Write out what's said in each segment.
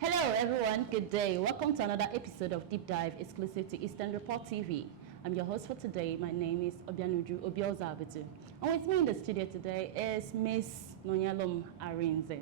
Hello everyone, good day. Welcome to another episode of Deep Dive exclusive to Eastern Report TV. I'm your host for today. My name is Ujunwa Obiozo-Abutu. And with me in the studio today is Miss Nonyelum Arinze.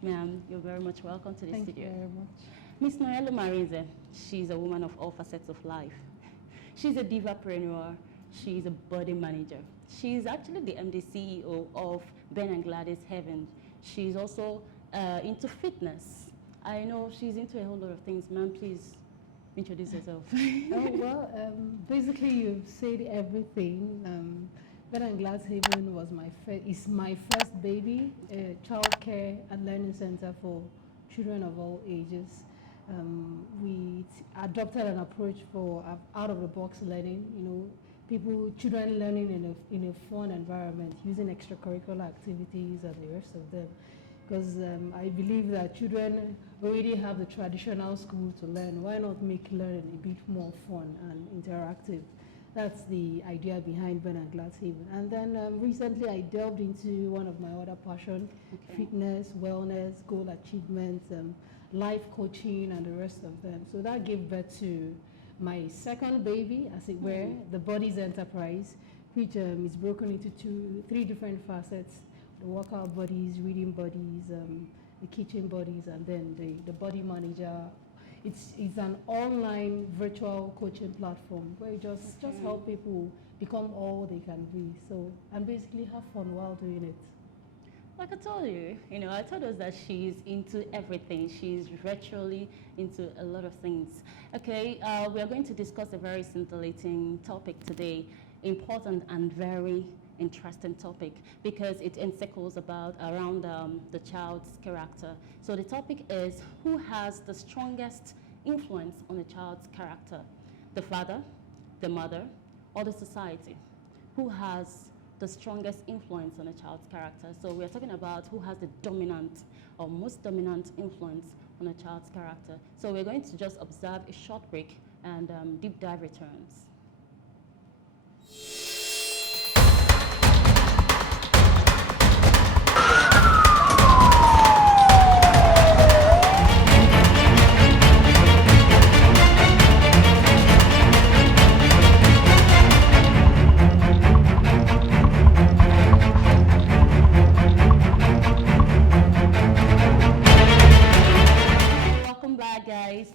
Ma'am, you're very much welcome to the studio. Thank you very much. Miss Nonyelum Arinze, she's a woman of all facets of life. She's a divapreneur. She's a body manager. She's actually the MD CEO of Ben and Gladys Heaven. She's also into fitness. I know she's into a whole lot of things. Ma'am, please introduce yourself. Basically you've said everything. Ben and Gladys Haven was is my first baby, childcare and learning center for children of all ages. We adopted an approach for out-of-the-box learning. Children learning in a fun environment, using extracurricular activities and the rest of them. Because I believe that children already have the traditional school to learn. Why not make learning a bit more fun and interactive? That's the idea behind Ben and Gladys Haven. And then recently I delved into one of my other passions, fitness, wellness, goal achievement, life coaching, and the rest of them. So that gave birth to my second baby, as it were, the Bodies Enterprise, which is broken into three different facets: the workout bodies, reading bodies, the kitchen bodies, and then the body manager. It's an online virtual coaching platform where you just help people become all they can be. So, and basically have fun while doing it. Like I told you, I told us that she's into everything. She's virtually into a lot of things. Okay, we are going to discuss a very scintillating topic today, important and very interesting topic because it encircles around the child's character. So the topic is, who has the strongest influence on a child's character? The father, the mother, or the society? Who has the strongest influence on a child's character? So we're talking about who has the dominant or most dominant influence on a child's character. So we're going to just observe a short break and Deep Dive returns.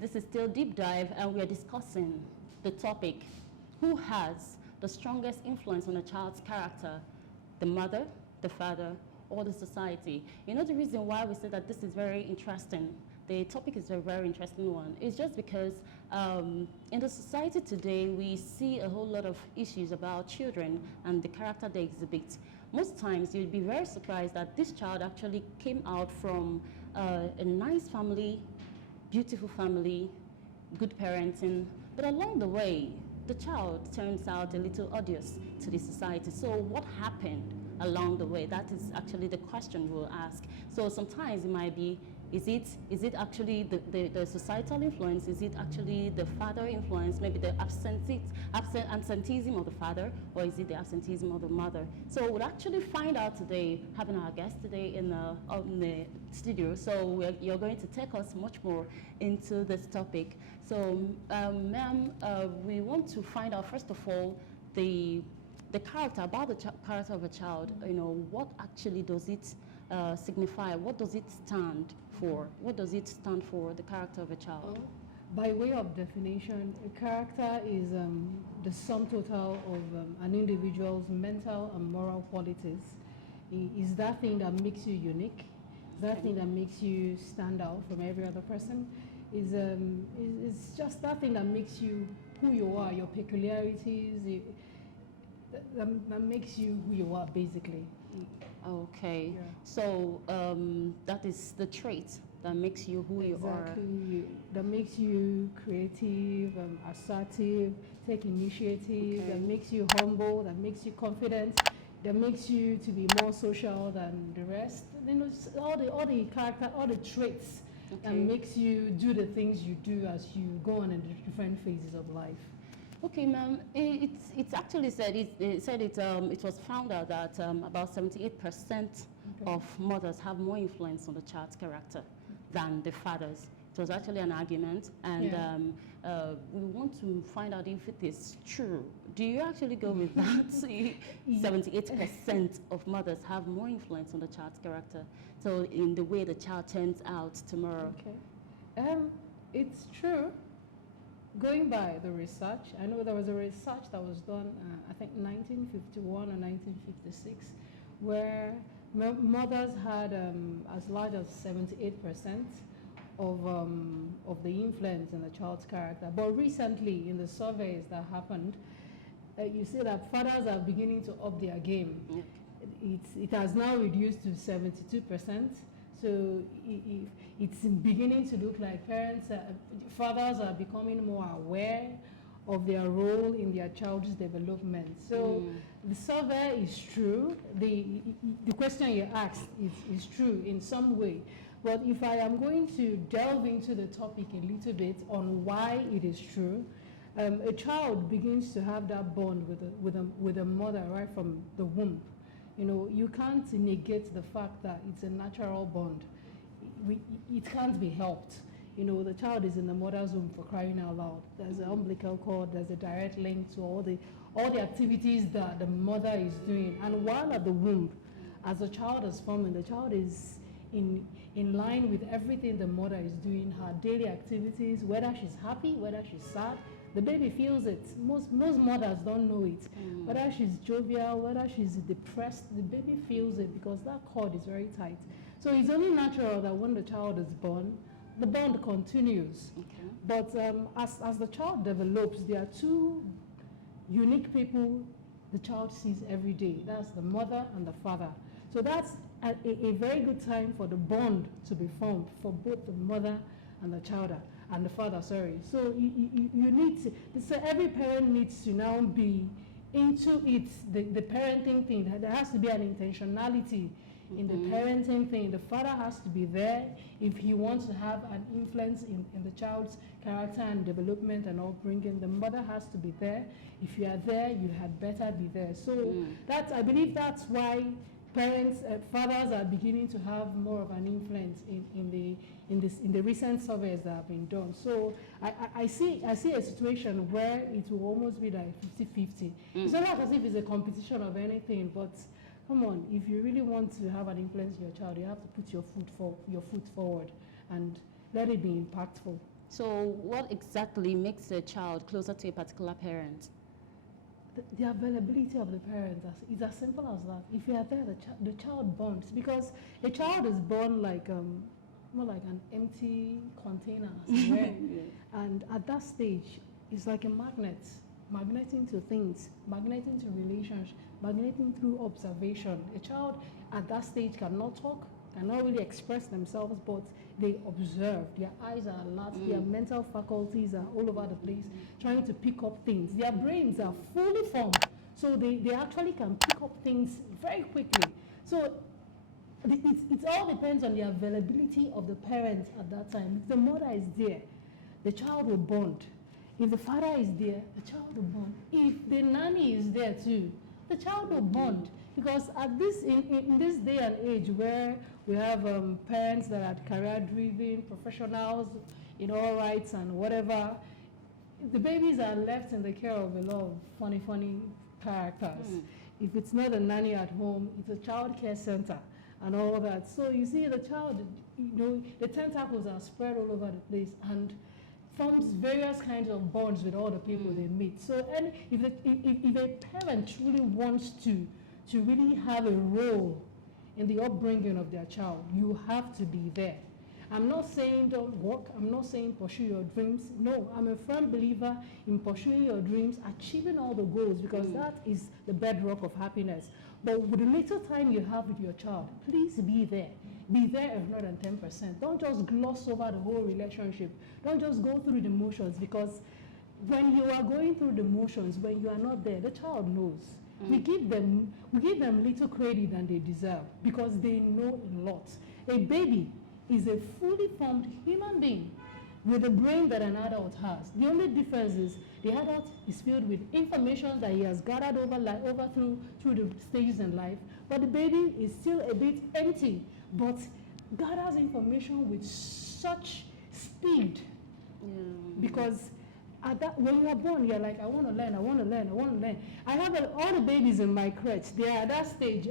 This is still Deep Dive, and we are discussing the topic, who has the strongest influence on a child's character? The mother, the father, or the society? The reason why we say that this is very interesting, the topic is a very interesting one, is just because in the society today, we see a whole lot of issues about children and the character they exhibit. Most times, you'd be very surprised that this child actually came out from a nice family, beautiful family, good parenting, but along the way, the child turns out a little odious to the society. So what happened along the way? That is actually the question we'll ask. So sometimes it might be, is it actually the societal influence? Is it actually the father influence? Maybe the absenteeism of the father, or is it the absenteeism of the mother? So we'll actually find out today, having our guest today in the studio. So you're going to take us much more into this topic. So, ma'am, we want to find out, first of all, the character, about the character of a child. What actually does it signify? What does it stand for? What does it stand for, the character of a child? By way of definition, a character is the sum total of an individual's mental and moral qualities. Is that thing that makes you unique? Is that thing that makes you stand out from every other person? It's just that thing that makes you who you are, your peculiarities, that makes you who you are, basically. Okay, yeah. So that is the trait that makes you who you are. Exactly, that makes you creative, assertive, take initiative, that makes you humble, that makes you confident, that makes you to be more social than the rest. All the character, all the traits that makes you do the things you do as you go on in the different phases of life. Okay, ma'am. It's actually said it was found out that about 78% of mothers have more influence on the child's character than the fathers. It was actually an argument, and we want to find out if it is true. Do you actually go with that? 78% of mothers have more influence on the child's character, so in the way the child turns out tomorrow. Okay. It's true. Going by the research, I know there was a research that was done, I think 1951 or 1956, where mothers had as large as 78% of the influence in the child's character. But recently, in the surveys that happened, you see that fathers are beginning to up their game. Okay. It has now reduced to 72%. So it's beginning to look like fathers are becoming more aware of their role in their child's development. So the survey is true. The question you asked is true in some way. But if I am going to delve into the topic a little bit on why it is true, a child begins to have that bond with a mother right from the womb. You know, you can't negate the fact that it's a natural bond. It can't be helped. You know, the child is in the mother's womb, for crying out loud. There's an umbilical cord, there's a direct link to all the activities that the mother is doing. And while at the womb, as the child is forming, the child is in line with everything the mother is doing, her daily activities, whether she's happy, whether she's sad. The baby feels it. Most mothers don't know it. Whether she's jovial, whether she's depressed, the baby feels it because that cord is very tight. So it's only natural that when the child is born, the bond continues. Okay. But as the child develops, there are two unique people the child sees every day. That's the mother and the father. So that's a very good time for the bond to be formed for both the mother and the child. And the father, sorry. So you need to, so every parent needs to now be into it, the parenting thing. There has to be an intentionality in the parenting thing. The father has to be there if he wants to have an influence in the child's character and development and upbringing. The mother has to be there. If you are there, you had better be there. So I believe that's why fathers are beginning to have more of an influence in the recent surveys that have been done. So I see a situation where it will almost be like 50-50. It's not like as if it's a competition of anything, but come on, if you really want to have an influence in your child, you have to put your foot forward and let it be impactful. So what exactly makes a child closer to a particular parent? The availability of the parent is as simple as that. If you are there, the child bonds, because a child is born like more like an empty container somewhere. And at that stage, it's like a magnet, magneting to things, magneting to relationships, magneting through observation. A child at that stage cannot talk, cannot really express themselves, but they observe. Their eyes are alert, their mental faculties are all over the place, trying to pick up things. Their brains are fully formed, so they actually can pick up things very quickly. So it all depends on the availability of the parents at that time. If the mother is there, the child will bond. If the father is there, the child will bond. If the nanny is there too, the child will bond. Because at in this day and age where we have parents that are career-driven, professionals in all rights and whatever, the babies are left in the care of a lot of funny characters. If it's not a nanny at home, it's a child care center and all that. So you see the child, the tentacles are spread all over the place and forms various kinds of bonds with all the people they meet. So and if a parent truly wants to really have a role in the upbringing of their child, you have to be there. I'm not saying don't work, I'm not saying pursue your dreams. No, I'm a firm believer in pursuing your dreams, achieving all the goals, because that is the bedrock of happiness. But with the little time you have with your child, please be there. Be there if not than 10%. Don't just gloss over the whole relationship. Don't just go through the motions, because when you are going through the motions, when you are not there, the child knows. We give them little credit than they deserve, because they know a lot. A baby is a fully formed human being. with the brain that an adult has. The only difference is the adult is filled with information that he has gathered over through the stages in life, but the baby is still a bit empty, but gathers information with such speed. Because when you are born, you're like, I want to learn, I want to learn, I want to learn. I have all the babies in my crèche. They are at that stage,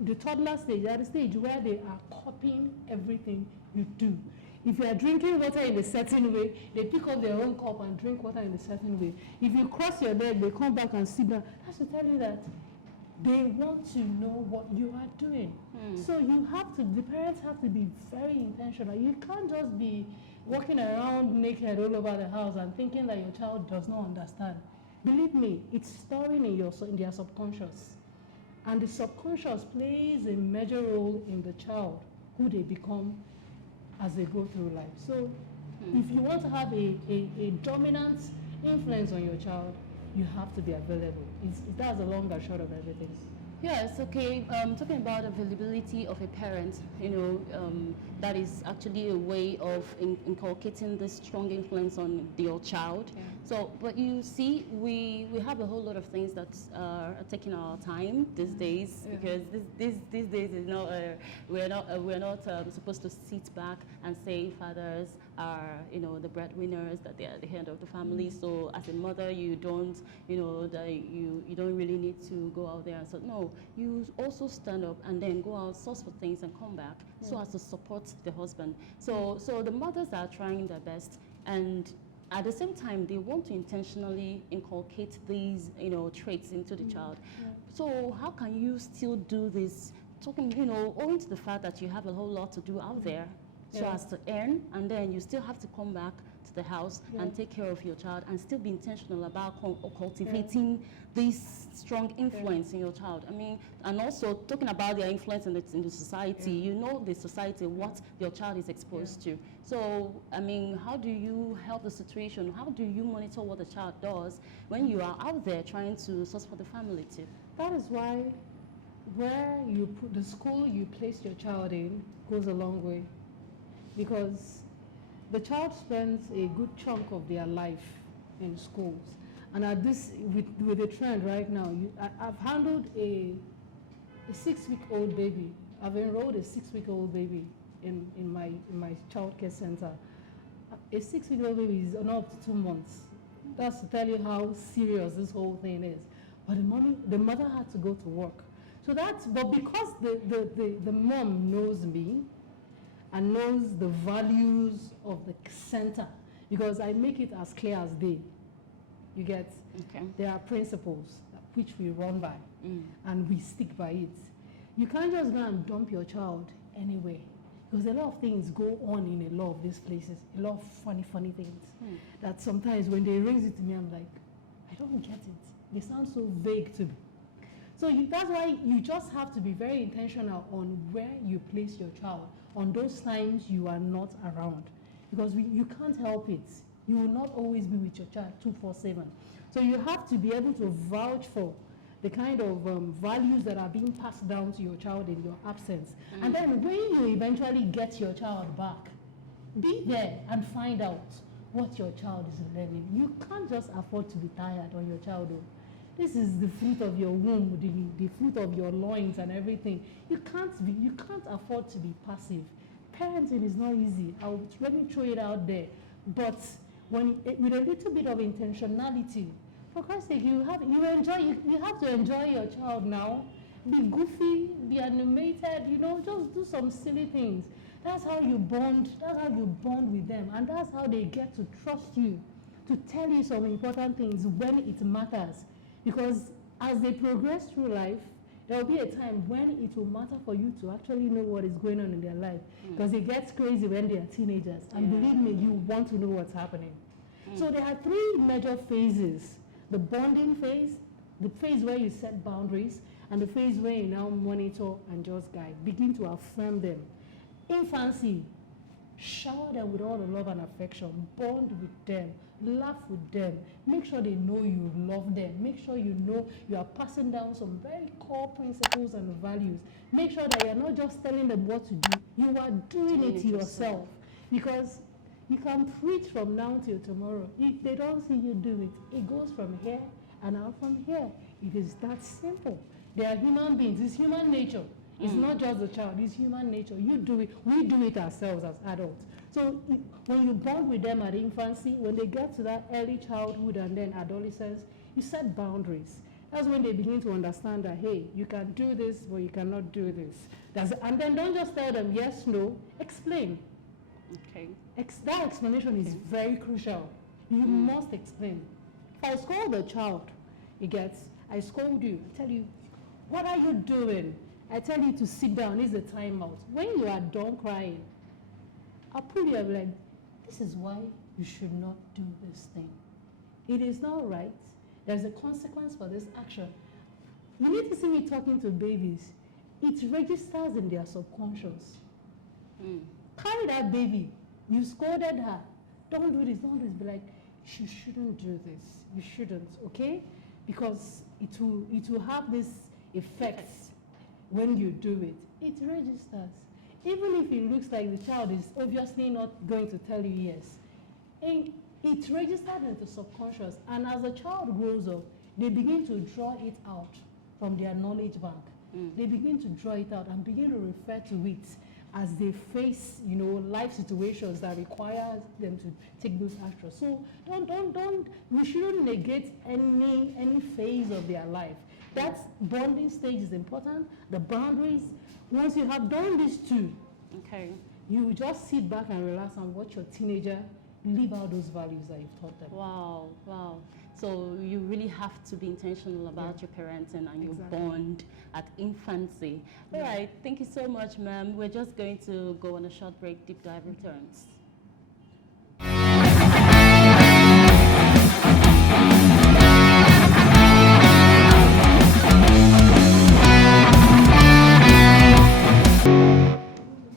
the toddler stage, at the stage where they are copying everything you do. If you are drinking water in a certain way, they pick up their own cup and drink water in a certain way. If you cross your leg, they come back and sit down. That's to tell you that they want to know what you are doing. So the parents have to be very intentional. You can't just be walking around naked all over the house and thinking that your child does not understand. Believe me, it's storing in their subconscious. And the subconscious plays a major role in the child, who they become as they go through life. So if you want to have a dominant influence on your child, you have to be available. That's the long and short of everything. Yes, okay. Talking about availability of a parent, that is actually a way of inculcating this strong influence on your child. Yeah. So, but you see, we have a whole lot of things that are taking our time these days, because these days is not we're not supposed to sit back and say fathers are the breadwinners, that they are the head of the family. So as a mother, you don't that you don't really need to go out there and so no. You also stand up and then go out, source for things and come back so as to support the husband. So the mothers are trying their best, and at the same time they want to intentionally inculcate these traits into the child. So how can you still do this, talking owing to the fact that you have a whole lot to do out there, so as to earn, and then you still have to come back to the house and take care of your child and still be intentional about cultivating this strong influence in your child. I mean, and also talking about their influence in the society, the society, what your child is exposed to. So, I mean, how do you help the situation? How do you monitor what the child does when you are out there trying to source for the family too? That is why where you put the school you place your child in goes a long way, because the child spends a good chunk of their life in schools. And at this, with the trend right now, I've handled a 6-week-old baby. I've enrolled a 6-week-old baby in my child care center. A 6-week-old baby is not up to 2 months. That's to tell you how serious this whole thing is. But the mother had to go to work. So but because the mom knows me and knows the values of the center, because I make it as clear as day. You get? Okay. There are principles which we run by, and we stick by it. You can't just go and dump your child anywhere, because a lot of things go on in a lot of these places, a lot of funny things, that sometimes when they raise it to me, I'm like, I don't get it. They sound so vague to me. So that's why you just have to be very intentional on where you place your child, on those times you are not around, because you can't help it. You will not always be with your child 24/7. So you have to be able to vouch for the kind of values that are being passed down to your child in your absence. And then when you eventually get your child back, be there and find out what your child is learning. You can't just afford to be tired on your child. This is the fruit of your womb, the fruit of your loins and everything. You can't afford to be passive. Parenting is not easy. Let me throw it out there. But with a little bit of intentionality, for Christ's sake, you have to enjoy your child now. Be goofy, be animated, just do some silly things. That's how you bond. That's how you bond with them, and that's how they get to trust you, to tell you some important things when it matters. Because as they progress through life, there will be a time when it will matter for you to actually know what is going on in their life. Because it gets crazy when they are teenagers. And believe me, you want to know what's happening. So there are 3 major phases. The bonding phase, the phase where you set boundaries, and the phase where you now monitor and just guide. Begin to affirm them. Infancy, shower them with all the love and affection. Bond with them. Laugh with them. Make sure they know you love them. Make sure you know you are passing down some very core principles and values. Make sure that you're not just telling them what to do. You are doing it yourself. Because You can preach from now till tomorrow. If they don't see you do it, it goes from here and out from here. It is that simple. They are human beings. It's human nature. It's not just the child. It's human nature. You do it. We do it ourselves as adults. So when you bond with them at infancy, when they get to that early childhood and then adolescence, you set boundaries. That's when they begin to understand that, hey, you can do this, but you cannot do this. And then don't just tell them yes, no. Explain. Okay. That explanation is very crucial. You must explain. If I scold the child, I scold you, I tell you, what are you doing? I tell you to sit down, it's a timeout. When you are done crying, I'll pull you up like, this is why you should not do this thing. It is not right. There's a consequence for this action. You need to see me talking to babies. It registers in their subconscious. Carry that baby. You scolded her. Don't do this, don't do this. Be like, you shouldn't do this. You shouldn't, okay? Because it will have this effect when you do it. It registers. Even if it looks like the child is obviously not going to tell you yes. And it registered in the subconscious. And as the child grows up, they begin to draw it out from their knowledge bank. They begin to draw it out and begin to refer to it as they face, life situations that require them to take those actions. So we shouldn't negate any phase of their life. That bonding stage is important. The boundaries, once you have done these two, okay, you just sit back and relax and watch your teenager live out those values that you've taught them. Wow, wow. So you really have to be intentional about your parenting and your bond at infancy. All right, thank you so much, ma'am. We're just going to go on a short break. Deep Dive returns.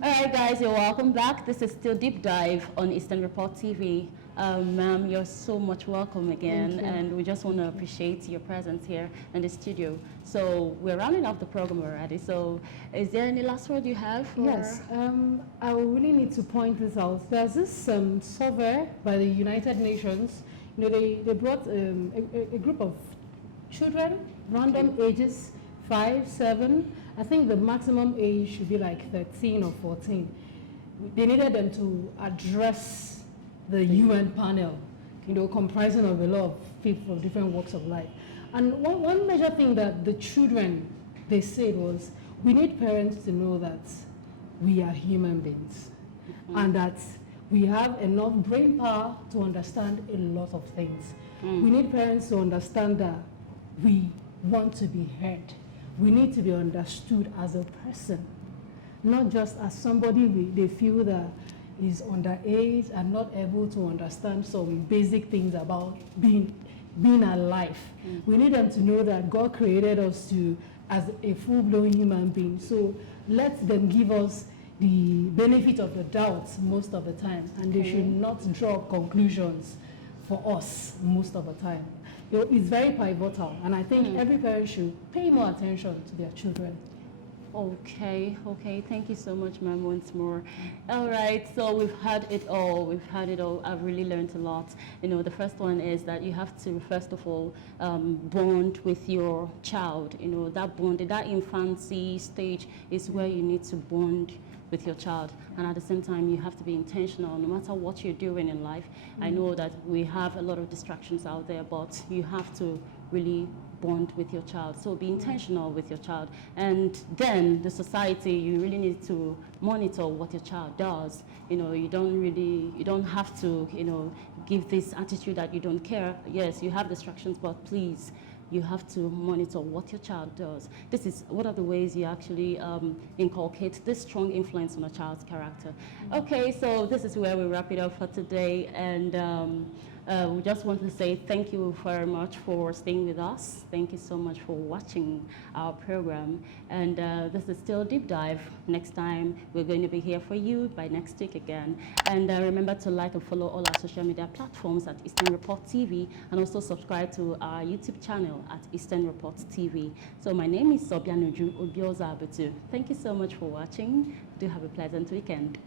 Alright guys, you're welcome back. This is still Deep Dive on Eastern Report TV. Ma'am, you're so much welcome again, and we just want to appreciate your presence here in the studio. So we're rounding off the program already, so is there any last word you have? Yes, I really need to point this out. There's this survey by the United Nations. They brought a group of children, random ages, 5, 7. I think the maximum age should be like 13 or 14. They needed them to address the UN panel, comprising of a lot of people of different walks of life. And one major thing that the children, they said was, we need parents to know that we are human beings and that we have enough brain power to understand a lot of things. We need parents to understand that we want to be heard. We need to be understood as a person, not just as somebody they feel that is underage and not able to understand some basic things about being alive. We need them to know that God created us as a full-blown human being. So let them give us the benefit of the doubt most of the time, and they should not draw conclusions for us most of the time. It's very pivotal, and I think every parent should pay more attention to their children. Okay, thank you so much, ma'am, once more. All right, so we've had it all. I've really learned a lot. The first one is that you have to, first of all, bond with your child. That bond, that infancy stage is where you need to bond with your child, and at the same time you have to be intentional no matter what you're doing in life. I know that we have a lot of distractions out there, but you have to really bond with your child. So be intentional with your child. And then the society, you really need to monitor what your child does. You don't have to, give this attitude that you don't care. Yes, you have distractions, but please, you have to monitor what your child does. This is one of the ways you actually inculcate this strong influence on a child's character. Okay, so this is where we wrap it up for today. And we just want to say thank you very much for staying with us. Thank you so much for watching our program. And this is still Deep Dive. Next time, we're going to be here for you by next week again. And remember to like and follow all our social media platforms at Eastern Report TV, and also subscribe to our YouTube channel at Eastern Report TV. So my name is Ujunwa Obiozo-Abutu. Thank you so much for watching. Do have a pleasant weekend.